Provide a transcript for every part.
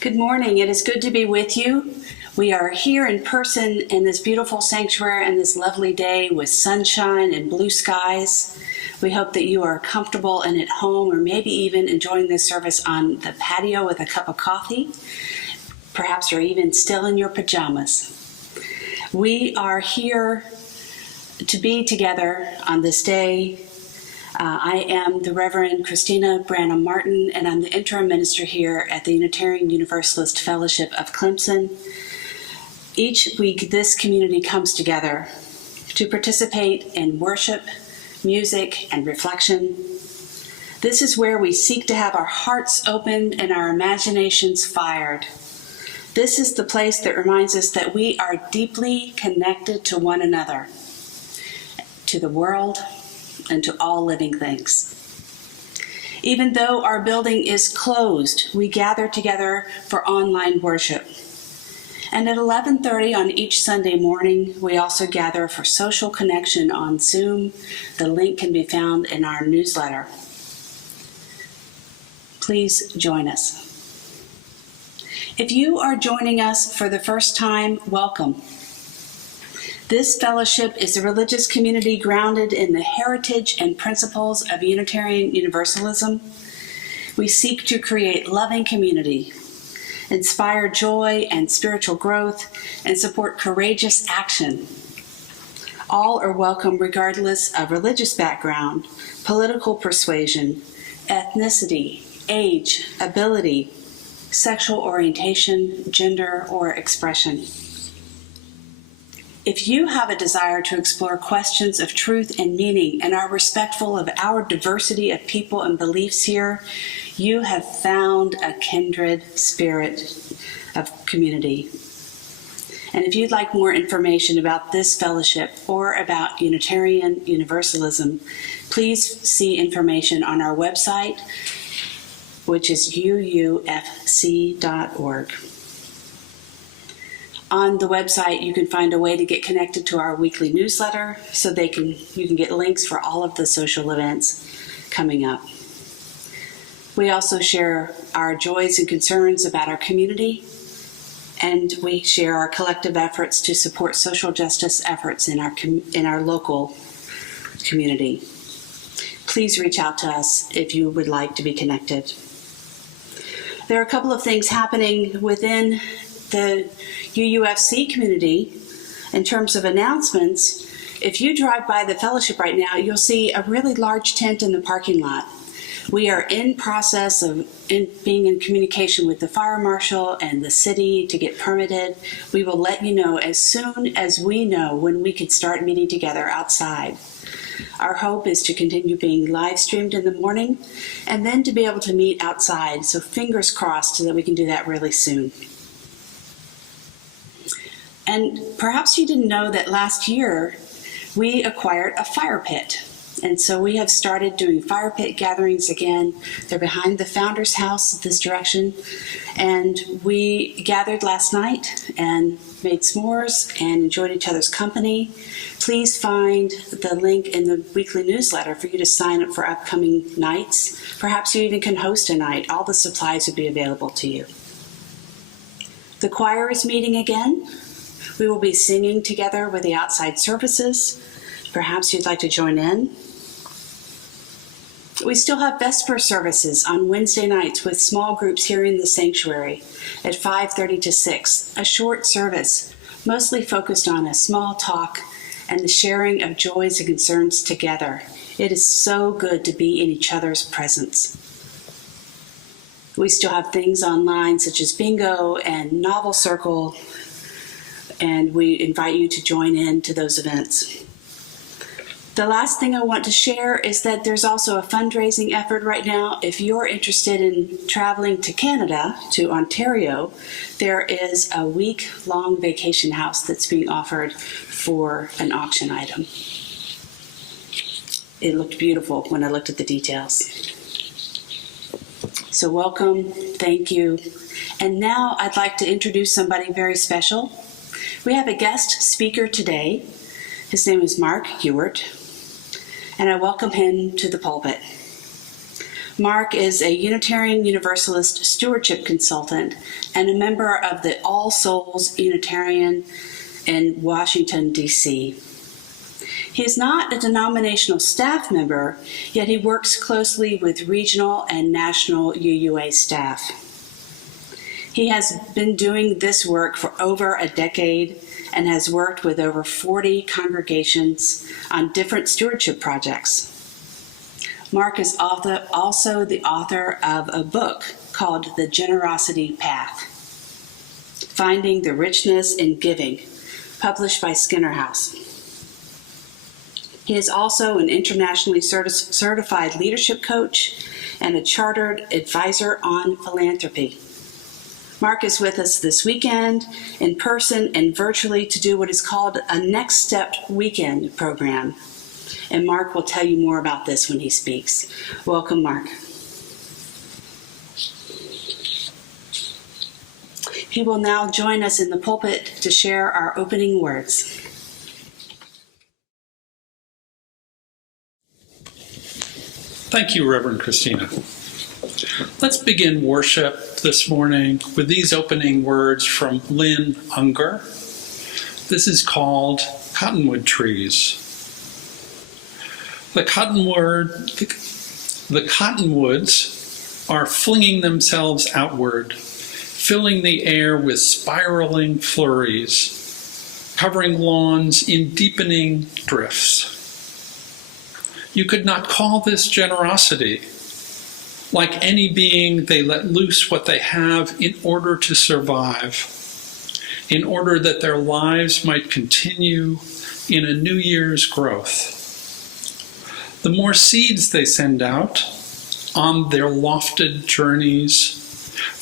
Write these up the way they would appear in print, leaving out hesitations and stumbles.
Good morning. It is good to be with you. We are here in person in this beautiful sanctuary and this lovely day with sunshine and blue skies. We hope that you are comfortable and at home, or maybe even enjoying this service on the patio with a cup of coffee. Perhaps you're even still in your pajamas. We are here to be together on this day. I am the Reverend Christina Branham Martin, and I'm the interim minister here at the Unitarian Universalist Fellowship of Clemson. Each week, this community comes together to participate in worship, music, and reflection. This is where we seek to have our hearts opened and our imaginations fired. This is the place that reminds us that we are deeply connected to one another, to the world, and to all living things. Even though our building is closed, we gather together for online worship. And at 11:30 on each Sunday morning, we also gather for social connection on Zoom. The link can be found in our newsletter. Please join us. If you are joining us for the first time, welcome. This fellowship is a religious community grounded in the heritage and principles of Unitarian Universalism. We seek to create loving community, inspire joy and spiritual growth, and support courageous action. All are welcome regardless of religious background, political persuasion, ethnicity, age, ability, sexual orientation, gender, or expression. If you have a desire to explore questions of truth and meaning and are respectful of our diversity of people and beliefs here, you have found a kindred spirit of community. And if you'd like more information about this fellowship or about Unitarian Universalism, please see information on our website, which is uufc.org. On the website, you can find a way to get connected to our weekly newsletter so you can get links for all of the social events coming up. We also share our joys and concerns about our community, and we share our collective efforts to support social justice efforts in our local community. Please reach out to us if you would like to be connected. There are a couple of things happening within the UUFC community in terms of announcements. If you drive by the fellowship right now, you'll see a really large tent in the parking lot. We are in process of being in communication with the fire marshal and the city to get permitted. We will let you know as soon as we know when we can start meeting together outside. Our hope is to continue being live streamed in the morning and then to be able to meet outside. So fingers crossed so that we can do that really soon. And perhaps you didn't know that last year we acquired a fire pit. And so we have started doing fire pit gatherings again. They're behind the founder's house this direction. And we gathered last night and made s'mores and enjoyed each other's company. Please find the link in the weekly newsletter for you to sign up for upcoming nights. Perhaps you even can host a night. All the supplies will be available to you. The choir is meeting again. We will be singing together with the outside services. Perhaps you'd like to join in. We still have Vesper services on Wednesday nights with small groups here in the sanctuary at 5:30 to 6, a short service, mostly focused on a small talk and the sharing of joys and concerns together. It is so good to be in each other's presence. We still have things online such as bingo and novel circle, and we invite you to join in to those events. The last thing I want to share is that there's also a fundraising effort right now. If you're interested in traveling to Canada, to Ontario, there is a week-long vacation house that's being offered for an auction item. It looked beautiful when I looked at the details. So welcome, thank you. And now I'd like to introduce somebody very special. We have a guest speaker today. His name is Mark Ewert, and I welcome him to the pulpit. Mark is a Unitarian Universalist stewardship consultant and a member of the All Souls Unitarian in Washington, D.C. He is not a denominational staff member, yet he works closely with regional and national UUA staff. He has been doing this work for over a decade and has worked with over 40 congregations on different stewardship projects. Mark is also the author of a book called The Generosity Path, Finding the Richness in Giving, published by Skinner House. He is also an internationally certified leadership coach and a chartered advisor on philanthropy. Mark is with us this weekend in person and virtually to do what is called a Next Step Weekend program. And Mark will tell you more about this when he speaks. Welcome, Mark. He will now join us in the pulpit to share our opening words. Thank you, Reverend Christina. Let's begin worship this morning with these opening words from Lynn Unger. This is called Cottonwood Trees. The cottonwoods are flinging themselves outward, filling the air with spiraling flurries, covering lawns in deepening drifts. You could not call this generosity. Like any being, they let loose what they have in order to survive, in order that their lives might continue in a new year's growth. The more seeds they send out on their lofted journeys,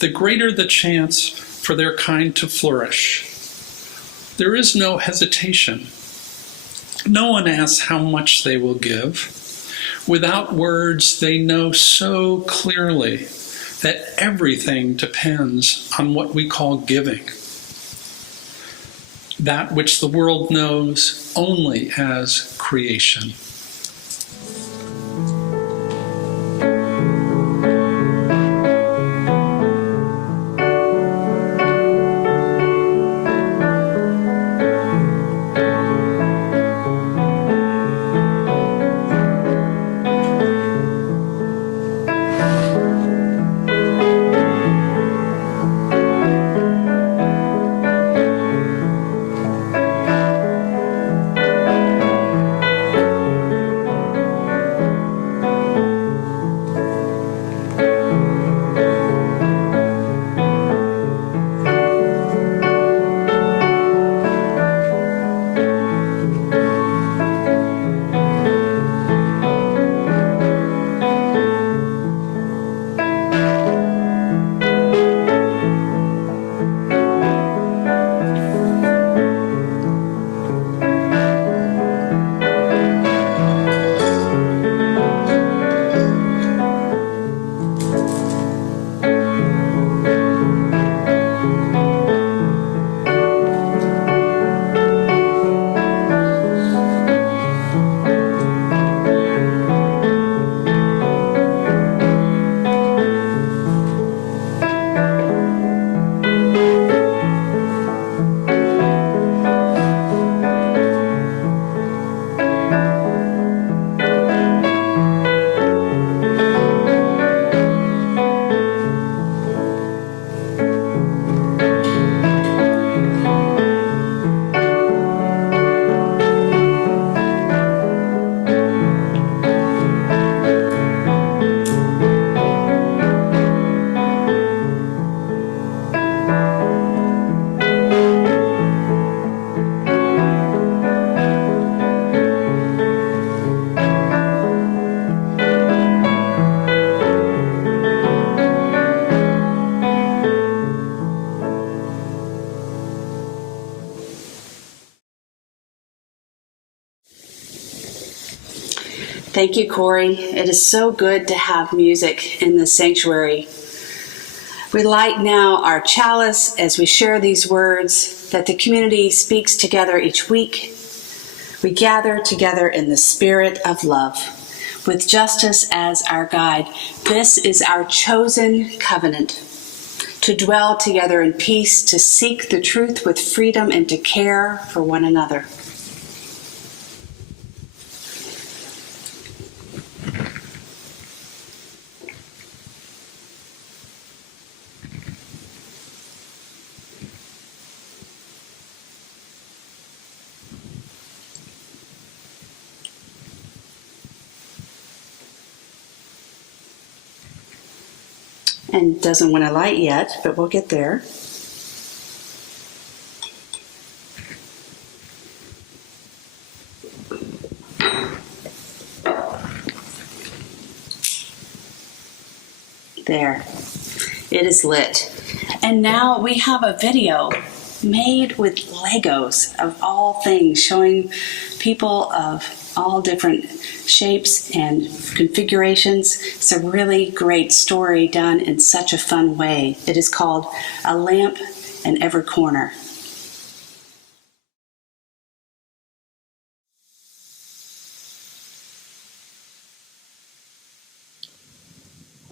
the greater the chance for their kind to flourish. There is no hesitation. No one asks how much they will give. Without words, they know so clearly that everything depends on what we call giving, that which the world knows only as creation. Thank you, Corey. It is so good to have music in the sanctuary. We light now our chalice as we share these words that the community speaks together each week. We gather together in the spirit of love. with justice as our guide. This is our chosen covenant, to dwell together in peace, to seek the truth with freedom, and to care for one another. And doesn't want to light yet, but we'll get there. There, it is lit. And now we have a video made with Legos of all things, showing people of all different shapes and configurations. It's a really great story done in such a fun way. It is called A Lamp in Every Corner.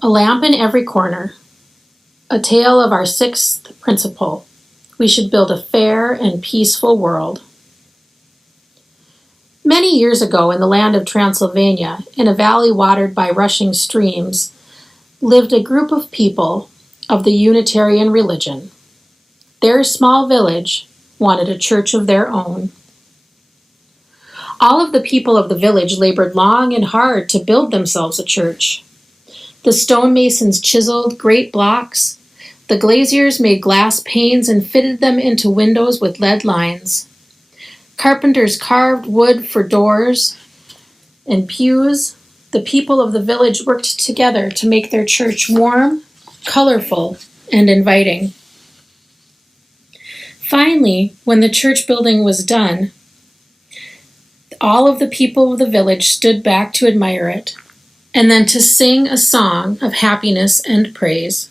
A lamp in every corner. A tale of our sixth principle. We should build a fair and peaceful world. Many years ago, in the land of Transylvania, in a valley watered by rushing streams, lived a group of people of the Unitarian religion. Their small village wanted a church of their own. All of the people of the village labored long and hard to build themselves a church. The stonemasons chiseled great blocks. The glaziers made glass panes and fitted them into windows with lead lines. Carpenters carved wood for doors and pews. The people of the village worked together to make their church warm, colorful, and inviting. Finally, when the church building was done, all of the people of the village stood back to admire it, and then to sing a song of happiness and praise.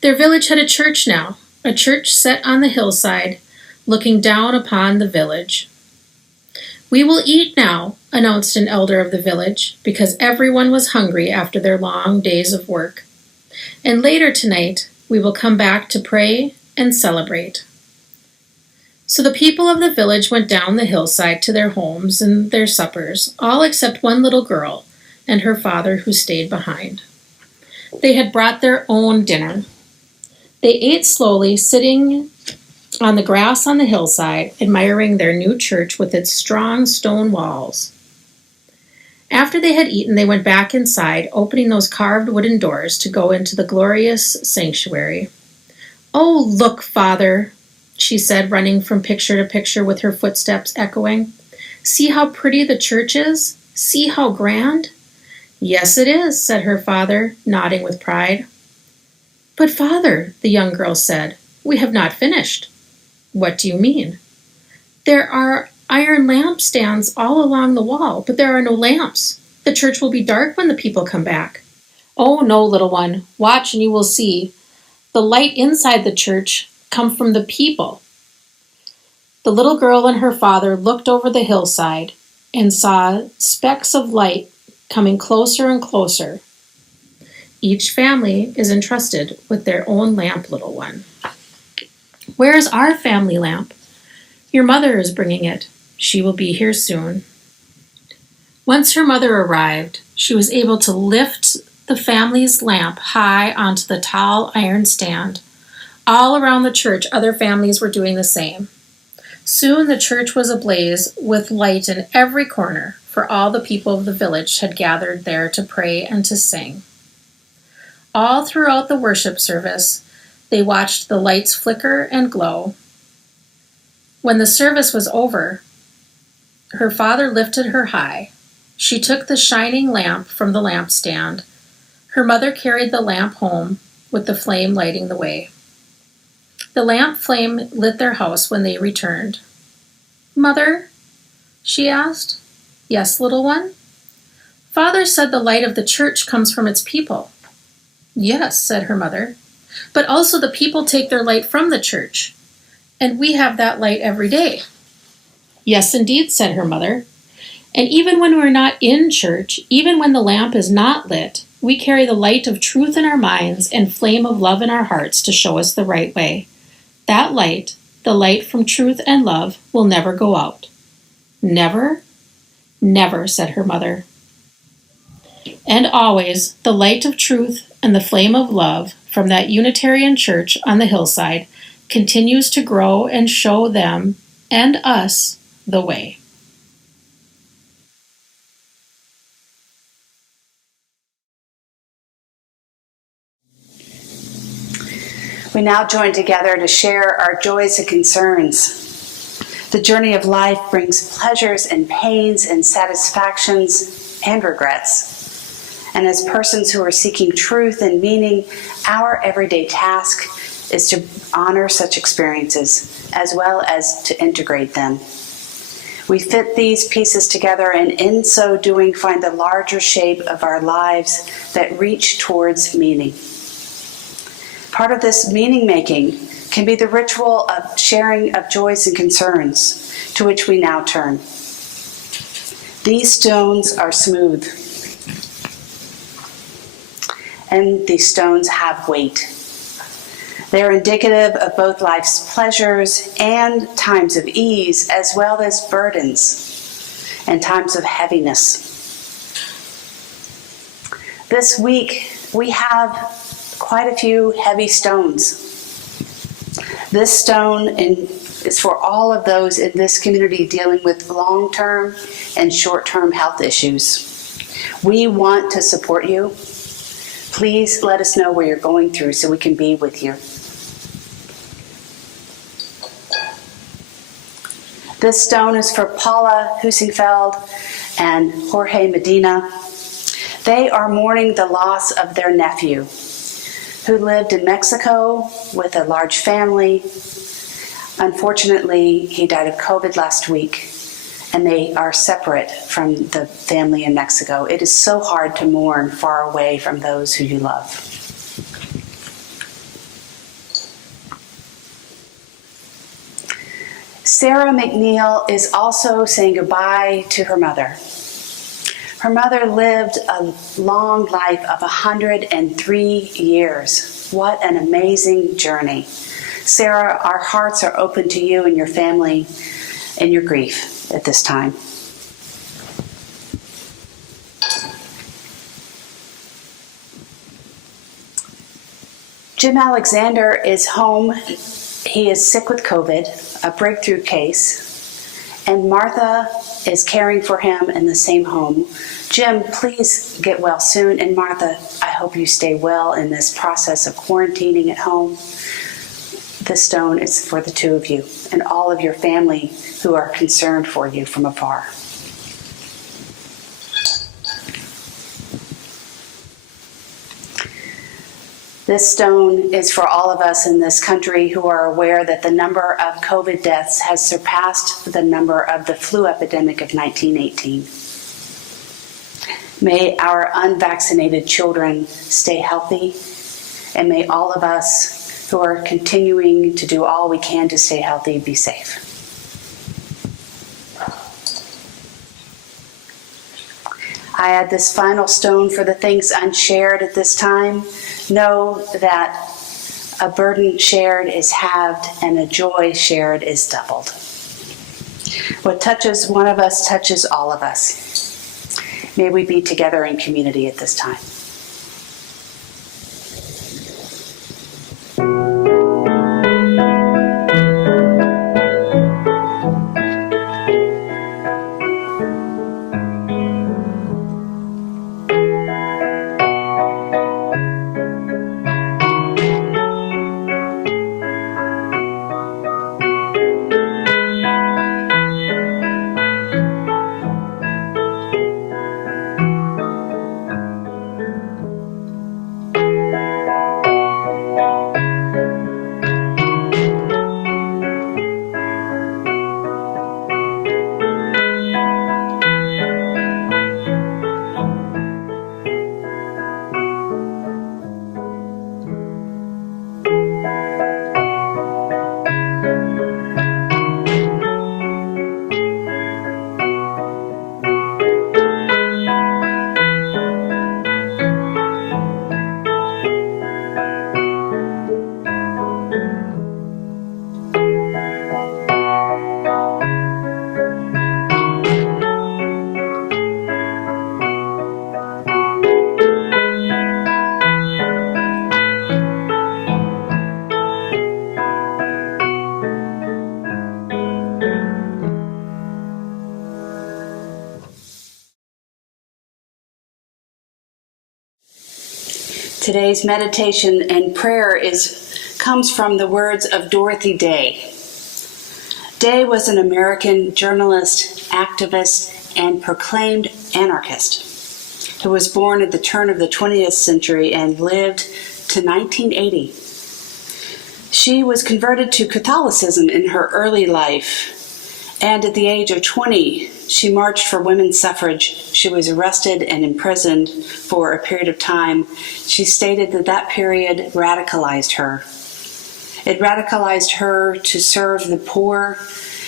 Their village had a church now, a church set on the hillside, looking down upon the village. "We will eat now," announced an elder of the village, because everyone was hungry after their long days of work. "And later tonight, we will come back to pray and celebrate." So the people of the village went down the hillside to their homes and their suppers, all except one little girl and her father, who stayed behind. They had brought their own dinner. They ate slowly, sitting on the grass on the hillside, admiring their new church with its strong stone walls. After they had eaten, they went back inside, opening those carved wooden doors to go into the glorious sanctuary. "Oh, look, Father," she said, running from picture to picture with her footsteps echoing. "See how pretty the church is? See how grand?" "Yes, it is," said her father, nodding with pride. "But, Father," the young girl said, "we have not finished." "What do you mean?" "There are iron lampstands all along the wall, but there are no lamps. The church will be dark when the people come back." "Oh, no, little one. Watch and you will see. The light inside the church comes from the people." The little girl and her father looked over the hillside and saw specks of light coming closer and closer. "Each family is entrusted with their own lamp, little one." "Where is our family lamp?" "Your mother is bringing it. She will be here soon." Once her mother arrived, she was able to lift the family's lamp high onto the tall iron stand. All around the church, other families were doing the same. Soon the church was ablaze with light in every corner, for all the people of the village had gathered there to pray and to sing. All throughout the worship service, they watched the lights flicker and glow. When the service was over, her father lifted her high. She took the shining lamp from the lampstand. Her mother carried the lamp home, with the flame lighting the way. The lamp flame lit their house when they returned. "Mother?" she asked. "Yes, little one?" "Father said the light of the church comes from its people." "Yes," said her mother, "but also the people take their light from the church, and we have that light every day." "Yes, indeed," said her mother, And even when we're not in church, even when the lamp is not lit, we carry the light of truth in our minds and flame of love in our hearts to show us the right way. That light, the light from truth and love, will never go out. Never, never, said her mother. And always, the light of truth and the flame of love from that Unitarian church on the hillside continues to grow and show them and us the way. We now join together to share our joys and concerns. The journey of life brings pleasures and pains and satisfactions and regrets. And as persons who are seeking truth and meaning, our everyday task is to honor such experiences as well as to integrate them. We fit these pieces together and in so doing find the larger shape of our lives that reach towards meaning. Part of this meaning making can be the ritual of sharing of joys and concerns, to which we now turn. These stones are smooth, and these stones have weight. They're indicative of both life's pleasures and times of ease, as well as burdens and times of heaviness. This week, we have quite a few heavy stones. This stone is for all of those in this community dealing with long-term and short-term health issues. We want to support you. Please let us know where you're going through so we can be with you. This stone is for Paula Husingfeld and Jorge Medina. They are mourning the loss of their nephew, who lived in Mexico with a large family. Unfortunately, he died of COVID last week, and they are separate from the family in Mexico. It is so hard to mourn far away from those who you love. Sarah McNeil is also saying goodbye to her mother. Her mother lived a long life of 103 years. What an amazing journey. Sarah, our hearts are open to you and your family and your grief at this time. Jim Alexander is home. He is sick with COVID, a breakthrough case, and Martha is caring for him in the same home. Jim, please get well soon. And Martha, I hope you stay well in this process of quarantining at home. This stone is for the two of you and all of your family who are concerned for you from afar. This stone is for all of us in this country who are aware that the number of COVID deaths has surpassed the number of the flu epidemic of 1918. May our unvaccinated children stay healthy, and may all of us who are continuing to do all we can to stay healthy be safe. I add this final stone for the things unshared at this time. Know that a burden shared is halved and a joy shared is doubled. What touches one of us touches all of us. May we be together in community at this time. Today's meditation and prayer comes from the words of Dorothy Day. Day was an American journalist, activist, and proclaimed anarchist who was born at the turn of the 20th century and lived to 1980. She was converted to Catholicism in her early life, and at the age of 20, she marched for women's suffrage. She was arrested and imprisoned for a period of time. She stated that period radicalized her. It radicalized her to serve the poor,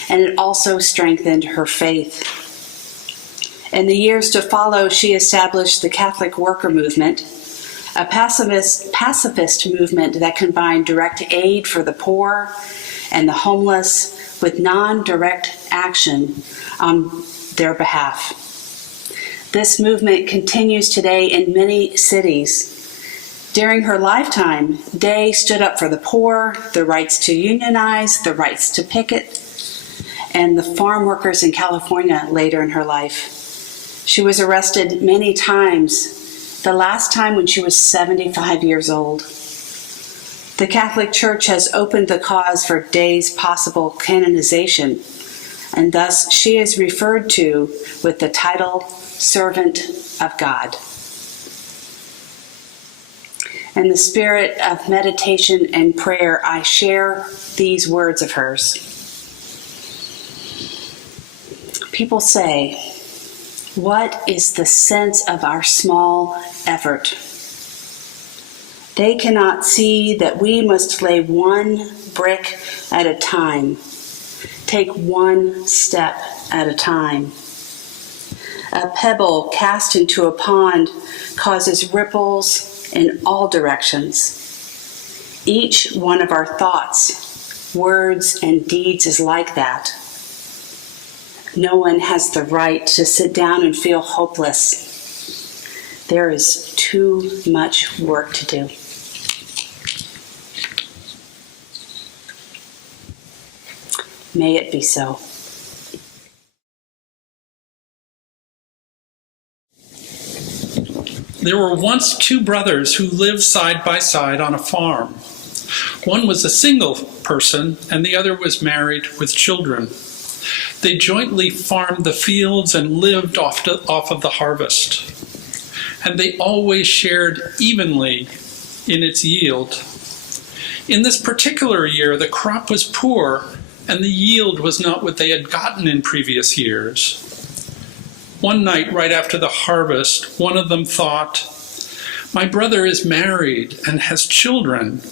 and it also strengthened her faith. In the years to follow, she established the Catholic Worker Movement, a pacifist movement that combined direct aid for the poor and the homeless with non-direct action on their behalf. This movement continues today in many cities. During her lifetime, Day stood up for the poor, the rights to unionize, the rights to picket, and the farm workers in California later in her life. She was arrested many times, the last time when she was 75 years old. The Catholic Church has opened the cause for Day's possible canonization, and thus she is referred to with the title Servant of God. In the spirit of meditation and prayer, I share these words of hers. People say, "What is the sense of our small effort?" They cannot see that we must lay one brick at a time, take one step at a time. A pebble cast into a pond causes ripples in all directions. Each one of our thoughts, words, and deeds is like that. No one has the right to sit down and feel hopeless. There is too much work to do. May it be so. There were once two brothers who lived side by side on a farm. One was a single person, and the other was married with children. They jointly farmed the fields and lived off of the harvest. And they always shared evenly in its yield. In this particular year, the crop was poor, and the yield was not what they had gotten in previous years. One night, right after the harvest, one of them thought, "My brother is married and has children.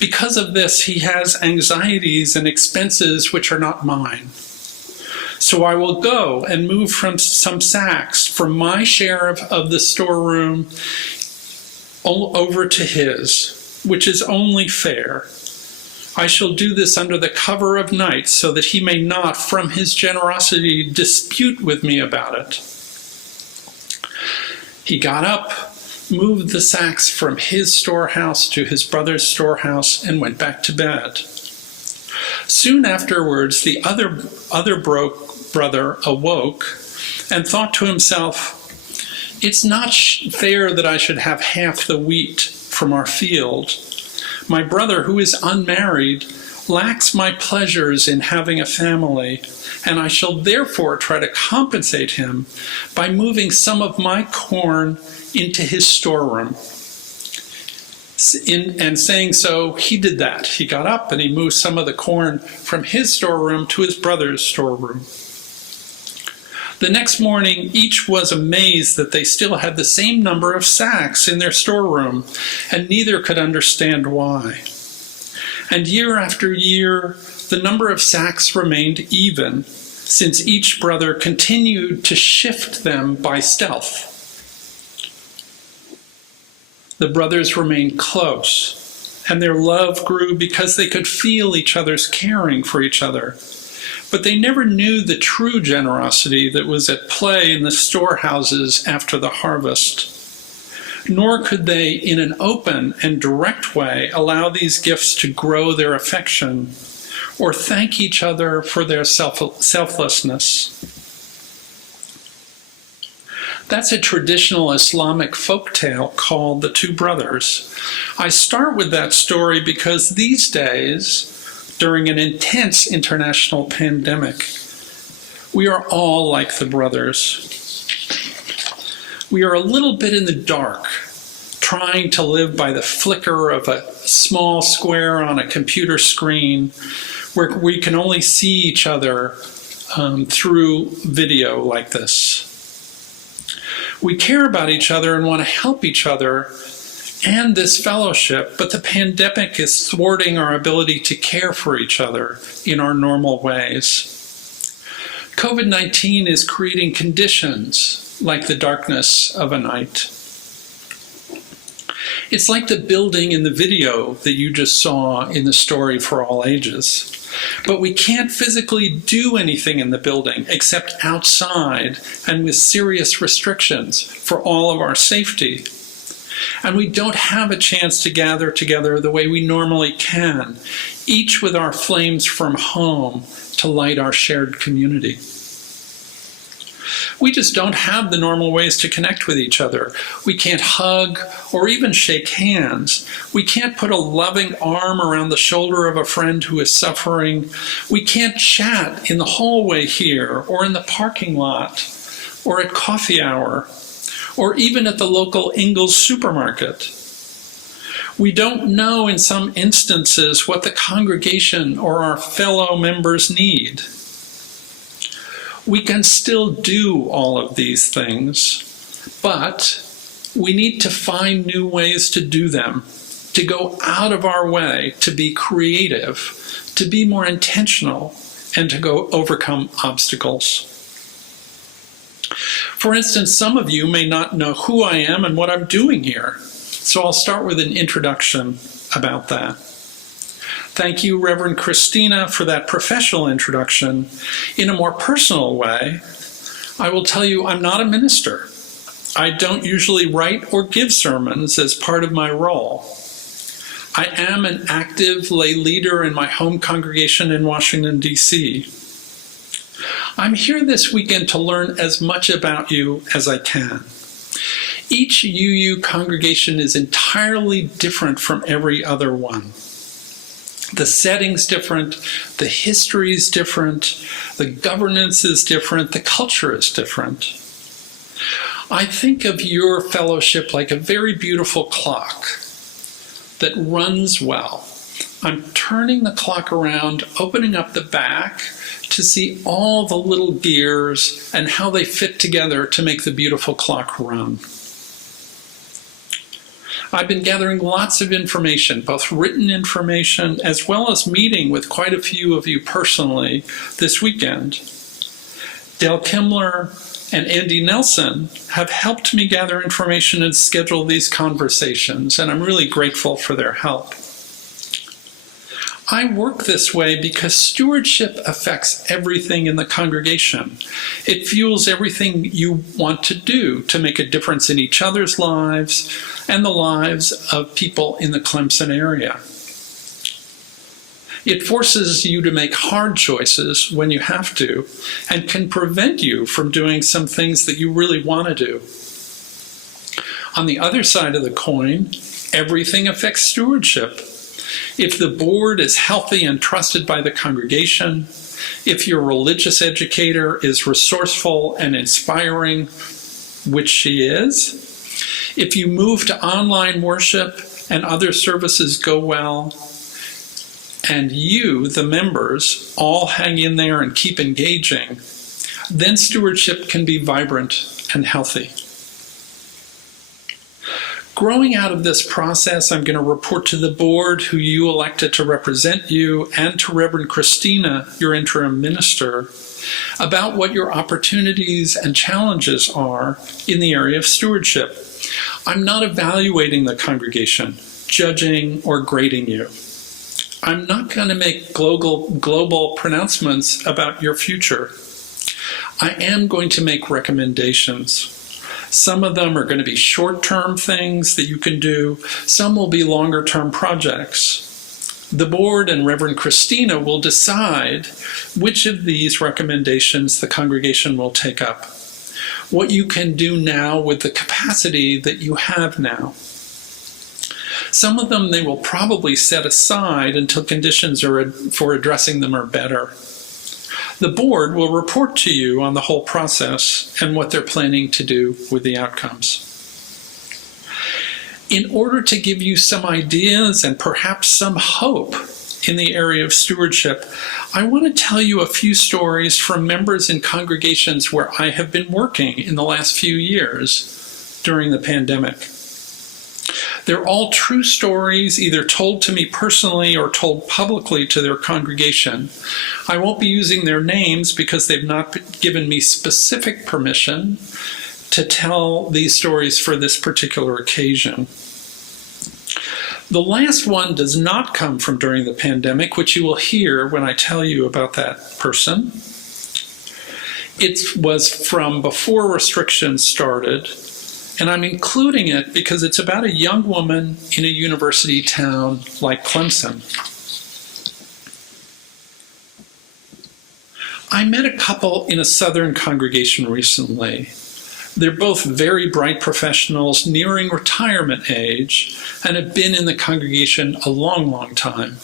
Because of this, he has anxieties and expenses which are not mine. So I will go and move from some sacks from my share of the storeroom over to his, which is only fair. I shall do this under the cover of night, so that he may not, from his generosity, dispute with me about it." He got up, moved the sacks from his storehouse to his brother's storehouse, and went back to bed. Soon afterwards, the other brother awoke and thought to himself, "It's not fair that I should have half the wheat from our field. My brother, who is unmarried, lacks my pleasures in having a family, and I shall therefore try to compensate him by moving some of my corn into his storeroom." And saying so, he did that. He got up and he moved some of the corn from his storeroom to his brother's storeroom. The next morning, each was amazed that they still had the same number of sacks in their storeroom, and neither could understand why. And year after year, the number of sacks remained even, since each brother continued to shift them by stealth. The brothers remained close, and their love grew because they could feel each other's caring for each other. But they never knew the true generosity that was at play in the storehouses after the harvest. Nor could they, in an open and direct way, allow these gifts to grow their affection or thank each other for their selflessness. That's a traditional Islamic folktale called The Two Brothers. I start with that story because these days, during an intense international pandemic, we are all like the brothers. We are a little bit in the dark, trying to live by the flicker of a small square on a computer screen where we can only see each other through video like this. We care about each other and want to help each other and this fellowship, but the pandemic is thwarting our ability to care for each other in our normal ways. COVID-19 is creating conditions like the darkness of a night. It's like the building in the video that you just saw in the story for all ages. But we can't physically do anything in the building except outside and with serious restrictions for all of our safety. And we don't have a chance to gather together the way we normally can, each with our flames from home to light our shared community. We just don't have the normal ways to connect with each other. We can't hug or even shake hands. We can't put a loving arm around the shoulder of a friend who is suffering. We can't chat in the hallway here or in the parking lot or at coffee hour or even at the local Ingles supermarket. We don't know in some instances what the congregation or our fellow members need. We can still do all of these things, but we need to find new ways to do them, to go out of our way, to be creative, to be more intentional, and to go overcome obstacles. For instance, some of you may not know who I am and what I'm doing here, so I'll start with an introduction about that. Thank you, Reverend Christina, for that professional introduction. In a more personal way, I will tell you I'm not a minister. I don't usually write or give sermons as part of my role. I am an active lay leader in my home congregation in Washington, D.C. I'm here this weekend to learn as much about you as I can. Each UU congregation is entirely different from every other one. The setting's different, the history is different, the governance is different, the culture is different. I think of your fellowship like a very beautiful clock that runs well. I'm turning the clock around, opening up the back to see all the little gears and how they fit together to make the beautiful clock run. I've been gathering lots of information, both written information as well as meeting with quite a few of you personally this weekend. Dale Kimler and Andy Nelson have helped me gather information and schedule these conversations, and I'm really grateful for their help. I work this way because stewardship affects everything in the congregation. It fuels everything you want to do to make a difference in each other's lives and the lives of people in the Clemson area. It forces you to make hard choices when you have to and can prevent you from doing some things that you really want to do. On the other side of the coin, everything affects stewardship. If the board is healthy and trusted by the congregation, if your religious educator is resourceful and inspiring, which she is, if you move to online worship and other services go well, and you, the members, all hang in there and keep engaging, then stewardship can be vibrant and healthy. Growing out of this process, I'm going to report to the board who you elected to represent you and to Reverend Christina, your interim minister, about what your opportunities and challenges are in the area of stewardship. I'm not evaluating the congregation, judging, or grading you. I'm not going to make global pronouncements about your future. I am going to make recommendations. Some of them are going to be short-term things that you can do. Some will be longer-term projects. The board and Reverend Christina will decide which of these recommendations the congregation will take up. what you can do now with the capacity that you have now. Some of them they will probably set aside until conditions for addressing them are better. The board will report to you on the whole process and what they're planning to do with the outcomes. In order to give you some ideas and perhaps some hope in the area of stewardship, I want to tell you a few stories from members in congregations where I have been working in the last few years during the pandemic. They're all true stories, either told to me personally or told publicly to their congregation. I won't be using their names because they've not given me specific permission to tell these stories for this particular occasion. The last one does not come from during the pandemic, which you will hear when I tell you about that person. It was from before restrictions started, and I'm including it because it's about a young woman in a university town like Clemson. I met a couple in a Southern congregation recently. They're both very bright professionals nearing retirement age and have been in the congregation a long, long time.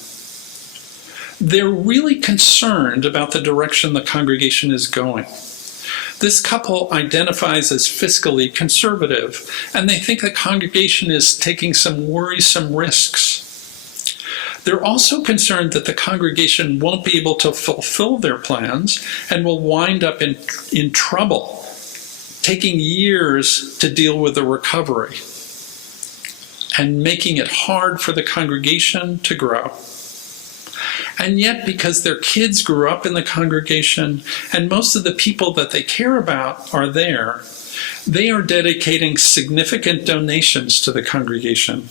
They're really concerned about the direction the congregation is going. This couple identifies as fiscally conservative, and they think the congregation is taking some worrisome risks. They're also concerned that the congregation won't be able to fulfill their plans and will wind up in trouble, taking years to deal with the recovery and making it hard for the congregation to grow. And yet, because their kids grew up in the congregation and most of the people that they care about are there, they are dedicating significant donations to the congregation.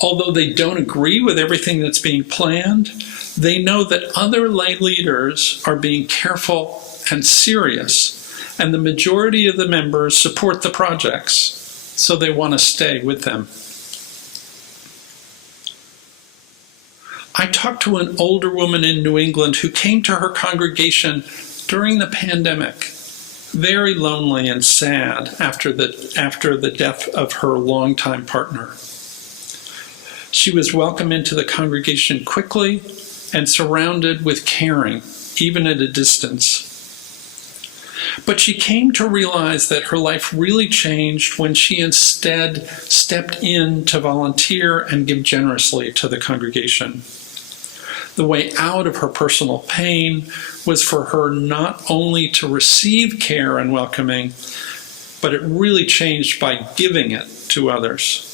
Although they don't agree with everything that's being planned, they know that other lay leaders are being careful and serious, and the majority of the members support the projects, so they want to stay with them. I talked to an older woman in New England who came to her congregation during the pandemic, very lonely and sad after the death of her longtime partner. She was welcomed into the congregation quickly and surrounded with caring, even at a distance. But she came to realize that her life really changed when she instead stepped in to volunteer and give generously to the congregation. The way out of her personal pain was for her not only to receive care and welcoming, but it really changed by giving it to others.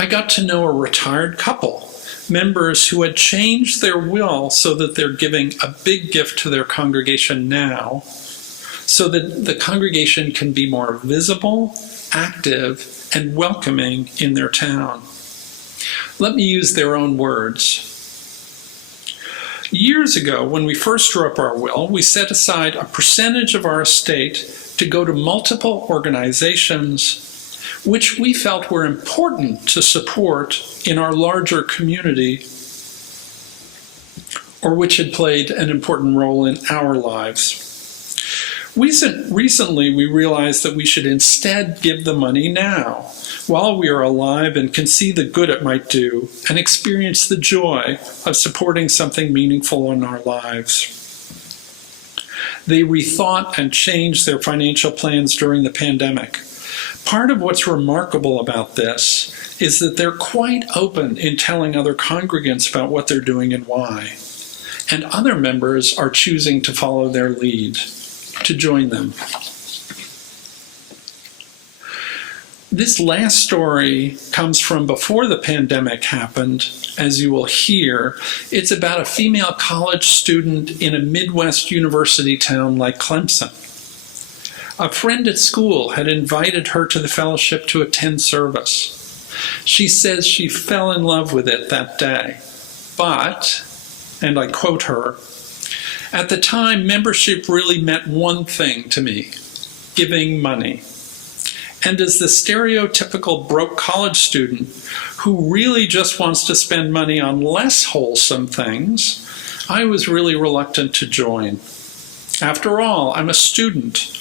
I got to know a retired couple, members who had changed their will so that they're giving a big gift to their congregation now, so that the congregation can be more visible, active, and welcoming in their town. Let me use their own words. Years ago, when we first drew up our will, we set aside a percentage of our estate to go to multiple organizations which we felt were important to support in our larger community, or which had played an important role in our lives. Recently, we realized that we should instead give the money now, while we are alive and can see the good it might do and experience the joy of supporting something meaningful in our lives. They rethought and changed their financial plans during the pandemic. Part of what's remarkable about this is that they're quite open in telling other congregants about what they're doing and why. And other members are choosing to follow their lead, to join them. This last story comes from before the pandemic happened, as you will hear. It's about a female college student in a Midwest university town like Clemson. A friend at school had invited her to the fellowship to attend service. She says she fell in love with it that day, but, and I quote her, "At the time, membership really meant one thing to me, giving money. And as the stereotypical broke college student who really just wants to spend money on less wholesome things, I was really reluctant to join. After all, I'm a student.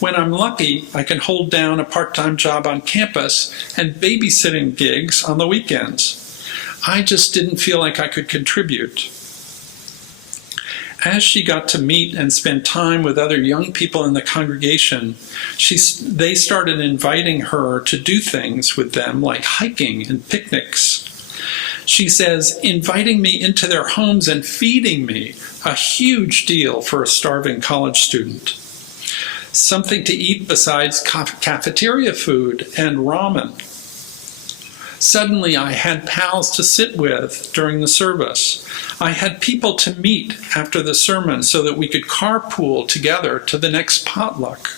When I'm lucky, I can hold down a part-time job on campus and babysitting gigs on the weekends. I just didn't feel like I could contribute. As she got to meet and spend time with other young people in the congregation, they started inviting her to do things with them like hiking and picnics. She says, inviting me into their homes and feeding me, a huge deal for a starving college student. Something to eat besides cafeteria food and ramen. Suddenly, I had pals to sit with during the service. I had people to meet after the sermon so that we could carpool together to the next potluck.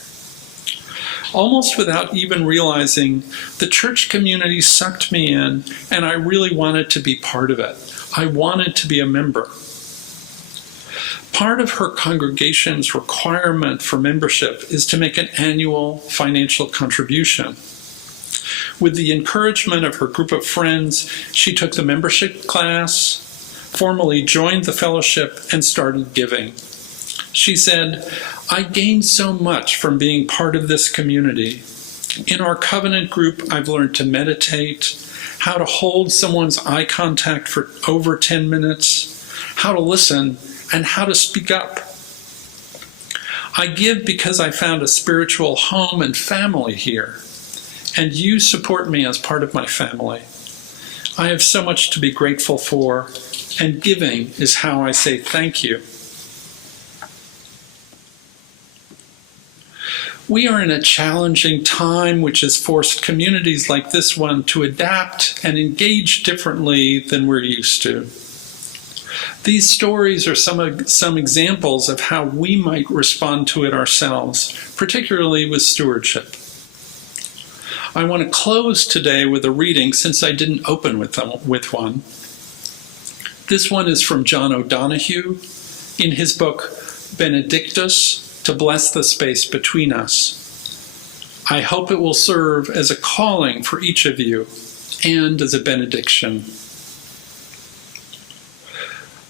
Almost without even realizing, the church community sucked me in, and I really wanted to be part of it. I wanted to be a member. Part of her congregation's requirement for membership is to make an annual financial contribution. With the encouragement of her group of friends, she took the membership class, formally joined the fellowship, and started giving. She said, I gained so much from being part of this community. In our covenant group, I've learned to meditate, how to hold someone's eye contact for over 10 minutes, how to listen, and how to speak up. I give because I found a spiritual home and family here, and you support me as part of my family. I have so much to be grateful for, and giving is how I say thank you. We are in a challenging time which has forced communities like this one to adapt and engage differently than we're used to. These stories are some examples of how we might respond to it ourselves, particularly with stewardship. I want to close today with a reading since I didn't open with one. This one is from John O'Donohue in his book, Benedictus, to bless the space between us. I hope it will serve as a calling for each of you and as a benediction.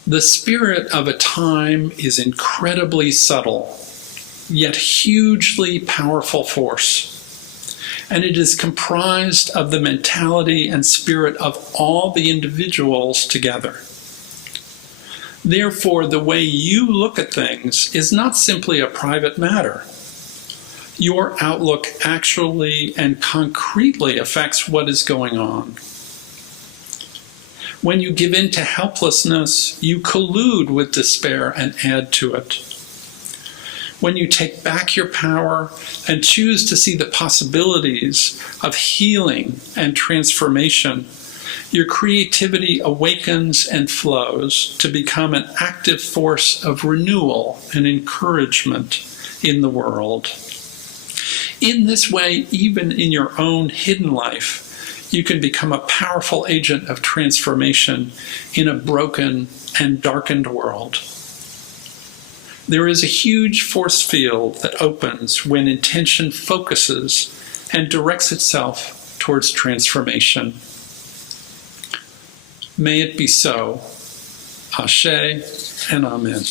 The spirit of a time is incredibly subtle, yet hugely powerful force. And it is comprised of the mentality and spirit of all the individuals together. Therefore, the way you look at things is not simply a private matter. Your outlook actually and concretely affects what is going on. When you give in to helplessness, you collude with despair and add to it. When you take back your power and choose to see the possibilities of healing and transformation, your creativity awakens and flows to become an active force of renewal and encouragement in the world. In this way, even in your own hidden life, you can become a powerful agent of transformation in a broken and darkened world. There is a huge force field that opens when intention focuses and directs itself towards transformation. May it be so. Ashe and Amen.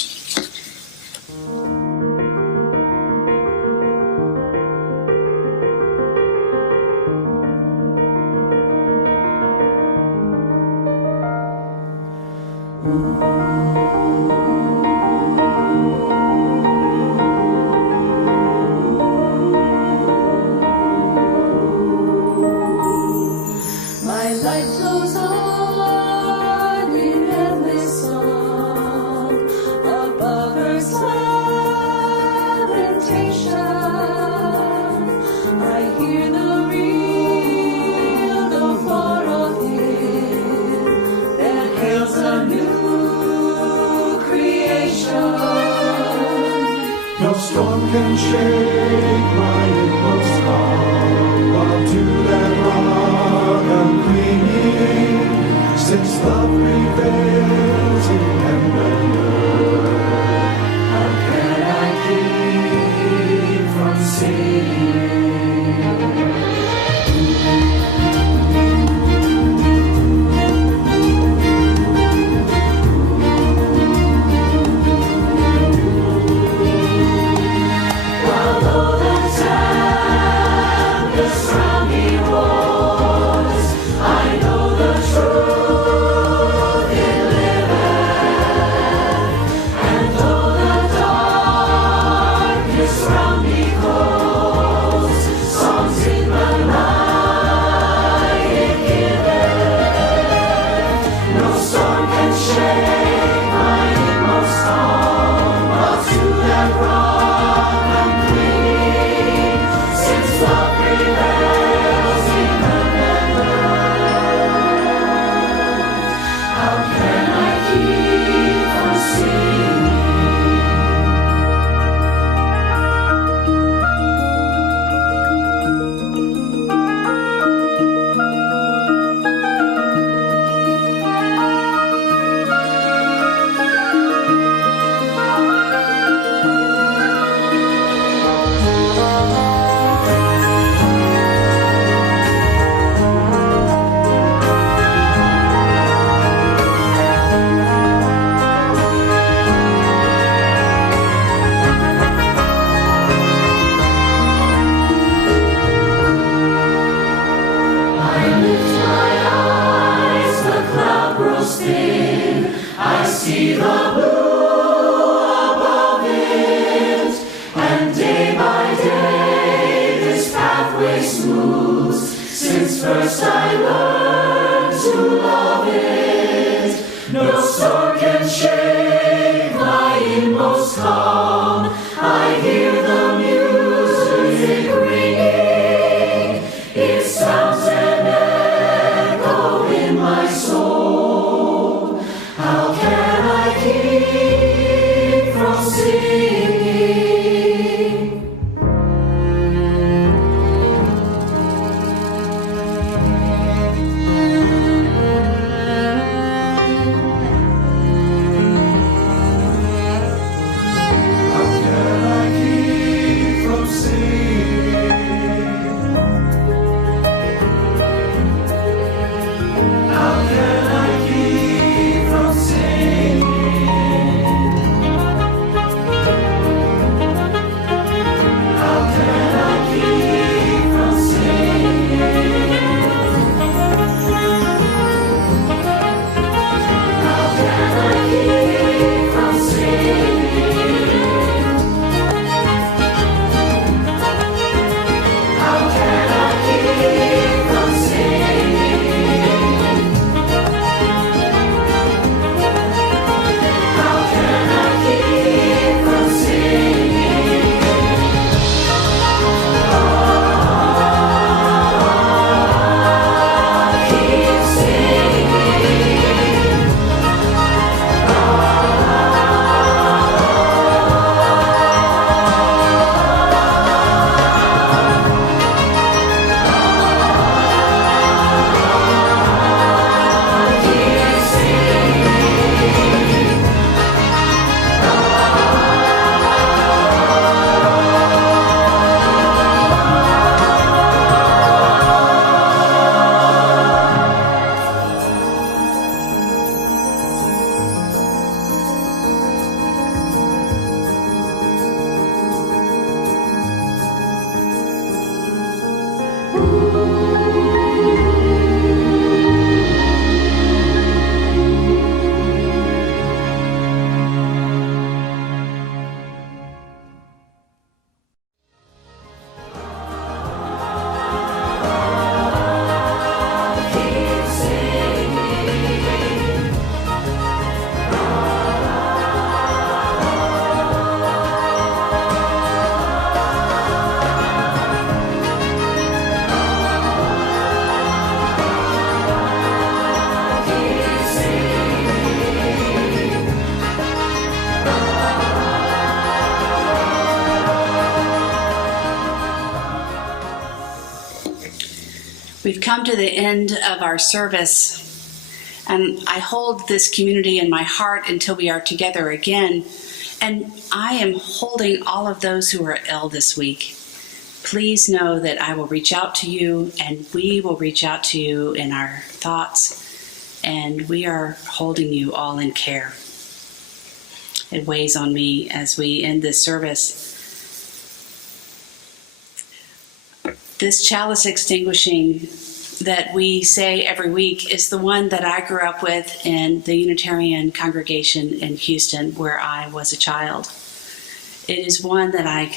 My life flows on in endless song above earth's lamentation. I hear the real, the far off hymn that hails a new creation. No storm can shake my inmost heart, while to that rock I'm clinging, since love prevails in heaven and earth. How can I keep from singing? We've come to the end of our service, and I hold this community in my heart until we are together again. And I am holding all of those who are ill this week. Please know that I will reach out to you, and we will reach out to you in our thoughts, and we are holding you all in care. It weighs on me as we end this service. This chalice extinguishing that we say every week is the one that I grew up with in the Unitarian congregation in Houston, where I was a child. It is one that I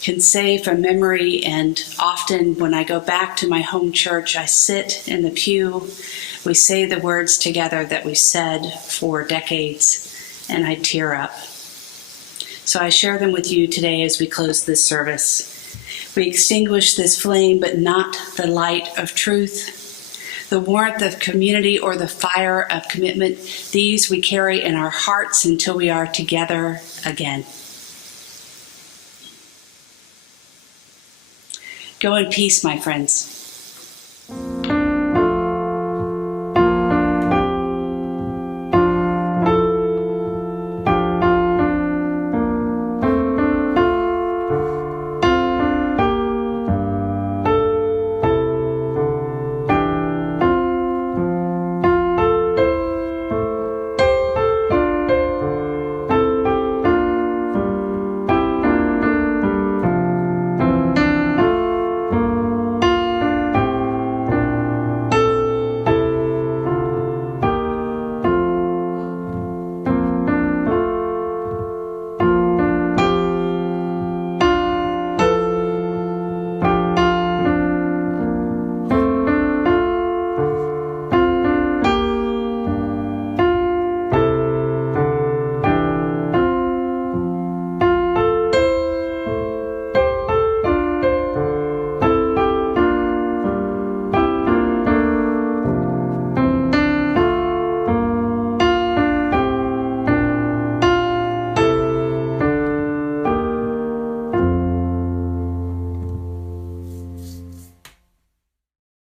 can say from memory, and often when I go back to my home church, I sit in the pew, we say the words together that we said for decades, and I tear up. So I share them with you today as we close this service. We extinguish this flame, but not the light of truth, the warmth of community, or the fire of commitment. These we carry in our hearts until we are together again. Go in peace, my friends.